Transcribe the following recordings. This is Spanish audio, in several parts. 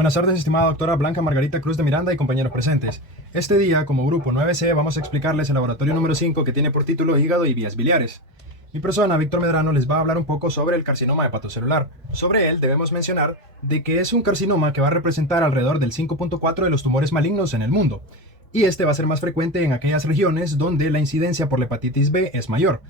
Buenas tardes, estimada doctora Blanca Margarita Cruz de Miranda y compañeros presentes. Este día, como grupo 9C, vamos a explicarles el laboratorio número 5 que tiene por título Hígado y vías biliares. Mi persona, Víctor Medrano, les va a hablar un poco sobre el carcinoma hepatocelular. Sobre él debemos mencionar de que es un carcinoma que va a representar alrededor del 5.4 de los tumores malignos en el mundo. Y este va a ser más frecuente en aquellas regiones donde la incidencia por la hepatitis B es mayor.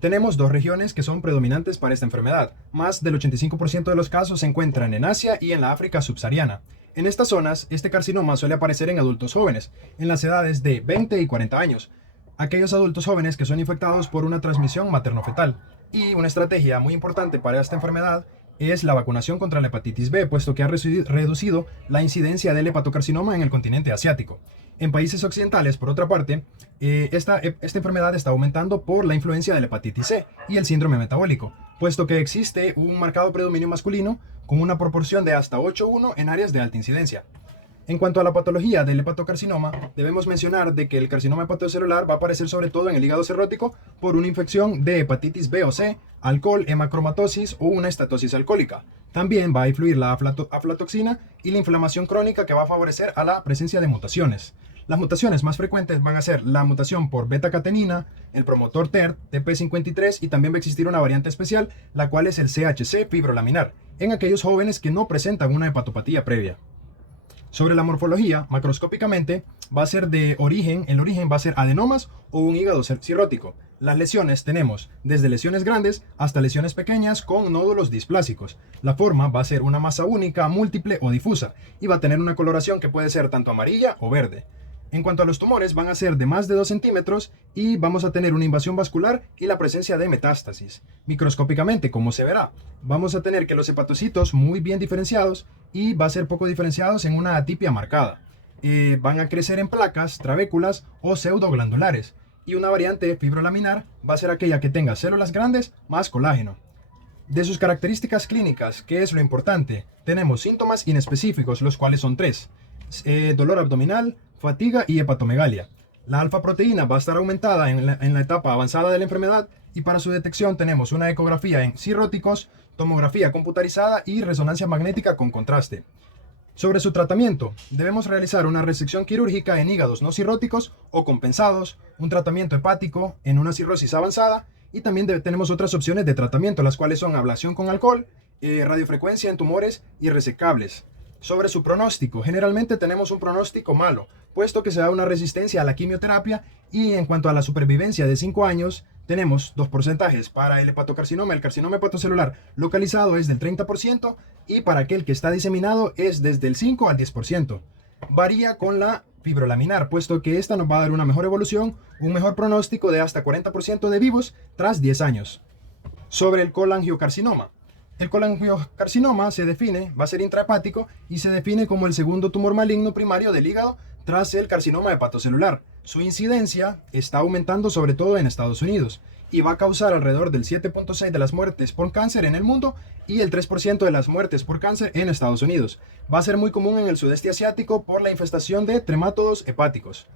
Tenemos dos regiones que son predominantes para esta enfermedad. Más del 85% de los casos se encuentran en Asia y en la África subsahariana. En estas zonas, este carcinoma suele aparecer en adultos jóvenes, en las edades de 20 y 40 años. Aquellos adultos jóvenes que son infectados por una transmisión materno-fetal. Y una estrategia muy importante para esta enfermedad es la vacunación contra la hepatitis B, puesto que ha reducido la incidencia del hepatocarcinoma en el continente asiático. En países occidentales, por otra parte, esta enfermedad está aumentando por la influencia de la hepatitis C y el síndrome metabólico, puesto que existe un marcado predominio masculino con una proporción de hasta 8:1 en áreas de alta incidencia. En cuanto a la patología del hepatocarcinoma, debemos mencionar de que el carcinoma hepatocelular va a aparecer sobre todo en el hígado cirrótico por una infección de hepatitis B o C, alcohol, hemacromatosis o una estatosis alcohólica. También va a influir la aflatoxina y la inflamación crónica que va a favorecer a la presencia de mutaciones. Las mutaciones más frecuentes van a ser la mutación por beta-catenina, el promotor TERT, TP53 y también va a existir una variante especial, la cual es el CHC fibrolaminar, en aquellos jóvenes que no presentan una hepatopatía previa. Sobre la morfología, macroscópicamente, va a ser el origen va a ser adenomas o un hígado cirrótico. Las lesiones tenemos desde lesiones grandes hasta lesiones pequeñas con nódulos displásicos. La forma va a ser una masa única, múltiple o difusa y va a tener una coloración que puede ser tanto amarilla o verde. En cuanto a los tumores, van a ser de más de 2 centímetros y vamos a tener una invasión vascular y la presencia de metástasis. Microscópicamente, como se verá, vamos a tener que los hepatocitos muy bien diferenciados y va a ser poco diferenciados en una atipia marcada. Van a crecer en placas, trabéculas o pseudoglandulares. Y una variante fibrolaminar va a ser aquella que tenga células grandes más colágeno. De sus características clínicas, ¿qué es lo importante? Tenemos síntomas inespecíficos, los cuales son 3. Dolor abdominal, fatiga y hepatomegalia. La alfa-proteína va a estar aumentada en la etapa avanzada de la enfermedad y para su detección tenemos una ecografía en cirróticos, tomografía computarizada y resonancia magnética con contraste. Sobre su tratamiento, debemos realizar una resección quirúrgica en hígados no cirróticos o compensados, un tratamiento hepático en una cirrosis avanzada y también tenemos otras opciones de tratamiento, las cuales son ablación con alcohol, radiofrecuencia en tumores y resecables. Sobre su pronóstico, generalmente tenemos un pronóstico malo, puesto que se da una resistencia a la quimioterapia y en cuanto a la supervivencia de 5 años, tenemos dos porcentajes. Para el hepatocarcinoma, el carcinoma hepatocelular localizado es del 30% y para aquel que está diseminado es desde el 5 al 10%. Varía con la fibrolaminar, puesto que esta nos va a dar una mejor evolución, un mejor pronóstico de hasta 40% de vivos tras 10 años. Sobre el colangiocarcinoma. El colangiocarcinoma va a ser intrahepático y se define como el segundo tumor maligno primario del hígado tras el carcinoma hepatocelular. Su incidencia está aumentando sobre todo en Estados Unidos y va a causar alrededor del 7.6% de las muertes por cáncer en el mundo y el 3% de las muertes por cáncer en Estados Unidos. Va a ser muy común en el sudeste asiático por la infestación de tremátodos hepáticos.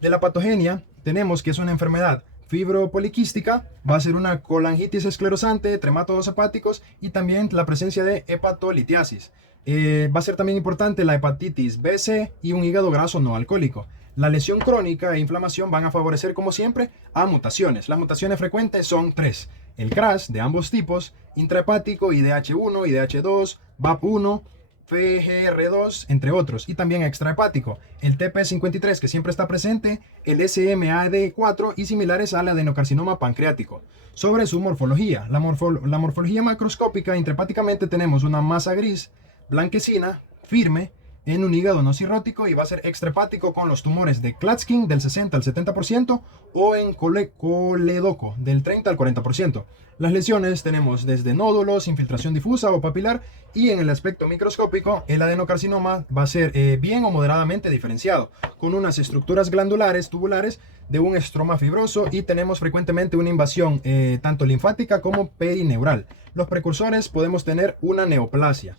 De la patogenia tenemos que es una enfermedad fibropoliquística, va a ser una colangitis esclerosante, tremátodos hepáticos y también la presencia de hepatolitiasis. Va a ser también importante la hepatitis B-C y un hígado graso no alcohólico. La lesión crónica e inflamación van a favorecer, como siempre, a mutaciones. Las mutaciones frecuentes son 3. El CRAS de ambos tipos, intrahepático, IDH1, IDH2, BAP1, FGR2, entre otros, y también extrahepático, el TP53 que siempre está presente, el SMAD4 y similares al adenocarcinoma pancreático. Sobre su morfología, la morfología macroscópica, intrahepáticamente tenemos una masa gris, blanquecina, firme, en un hígado no cirrótico y va a ser extrahepático con los tumores de Klatskin del 60 al 70% o en coledoco del 30 al 40%. Las lesiones tenemos desde nódulos, infiltración difusa o papilar y en el aspecto microscópico el adenocarcinoma va a ser bien o moderadamente diferenciado con unas estructuras glandulares tubulares de un estroma fibroso y tenemos frecuentemente una invasión tanto linfática como perineural. Los precursores podemos tener una neoplasia.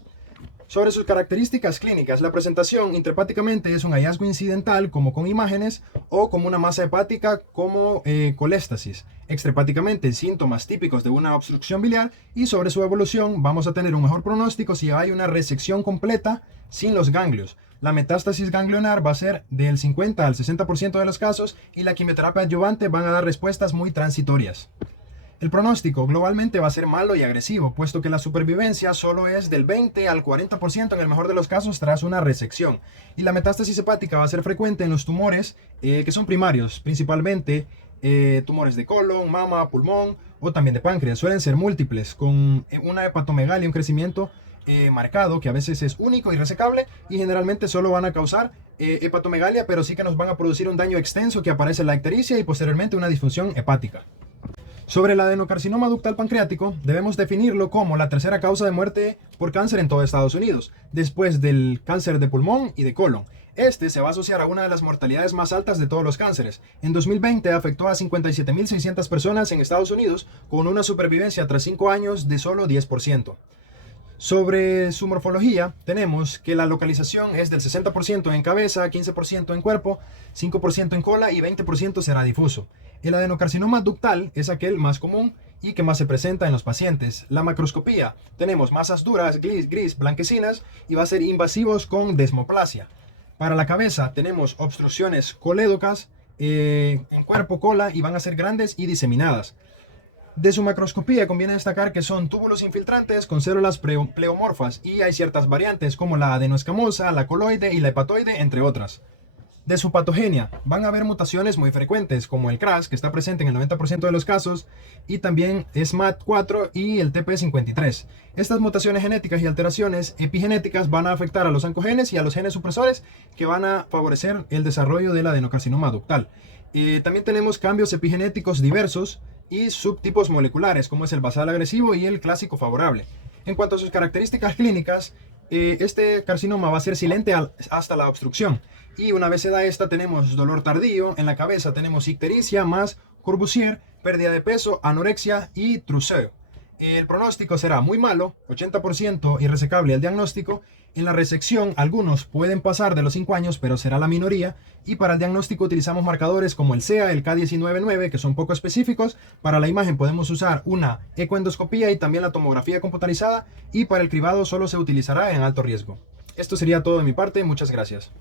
Sobre sus características clínicas, la presentación intrahepáticamente es un hallazgo incidental como con imágenes o como una masa hepática como coléstasis. Extrahepáticamente, síntomas típicos de una obstrucción biliar, y sobre su evolución vamos a tener un mejor pronóstico si hay una resección completa sin los ganglios. La metástasis ganglionar va a ser del 50 al 60% de los casos y la quimioterapia adyuvante van a dar respuestas muy transitorias. El pronóstico globalmente va a ser malo y agresivo, puesto que la supervivencia solo es del 20 al 40% en el mejor de los casos tras una resección. Y la metástasis hepática va a ser frecuente en los tumores que son primarios, principalmente tumores de colon, mama, pulmón o también de páncreas. Suelen ser múltiples, con una hepatomegalia, un crecimiento marcado que a veces es único y resecable, y generalmente solo van a causar hepatomegalia, pero sí que nos van a producir un daño extenso que aparece en la ictericia y posteriormente una disfunción hepática. Sobre el adenocarcinoma ductal pancreático, debemos definirlo como la tercera causa de muerte por cáncer en todo Estados Unidos, después del cáncer de pulmón y de colon. Este se va a asociar a una de las mortalidades más altas de todos los cánceres. En 2020 afectó a 57.600 personas en Estados Unidos, con una supervivencia tras 5 años de solo 10%. Sobre su morfología, tenemos que la localización es del 60% en cabeza, 15% en cuerpo, 5% en cola y 20% será difuso. El adenocarcinoma ductal es aquel más común y que más se presenta en los pacientes. La macroscopía, tenemos masas duras, gris, blanquecinas, y va a ser invasivos con desmoplasia. Para la cabeza tenemos obstrucciones colédocas en cuerpo, cola, y van a ser grandes y diseminadas. De su macroscopía conviene destacar que son túbulos infiltrantes con células pleomorfas, y hay ciertas variantes como la adenoescamosa, la coloide y la hepatoide, entre otras. De su patogenia, van a haber mutaciones muy frecuentes como el KRAS, que está presente en el 90% de los casos, y también SMAD4 y el TP53. Estas mutaciones genéticas y alteraciones epigenéticas van a afectar a los oncogenes y a los genes supresores, que van a favorecer el desarrollo del adenocarcinoma ductal. También tenemos cambios epigenéticos diversos y subtipos moleculares, como es el basal agresivo y el clásico favorable. En cuanto a sus características clínicas, este carcinoma va a ser silente hasta la obstrucción, y una vez se da esta tenemos dolor tardío. En la cabeza tenemos ictericia más Corbusier, pérdida de peso, anorexia y truseo. El pronóstico será muy malo, 80% irresecable el diagnóstico. En la resección algunos pueden pasar de los 5 años, pero será la minoría, y para el diagnóstico utilizamos marcadores como el CEA, el K19.9, que son poco específicos. Para la imagen podemos usar una ecoendoscopía y también la tomografía computarizada, y para el cribado solo se utilizará en alto riesgo. Esto sería todo de mi parte, muchas gracias.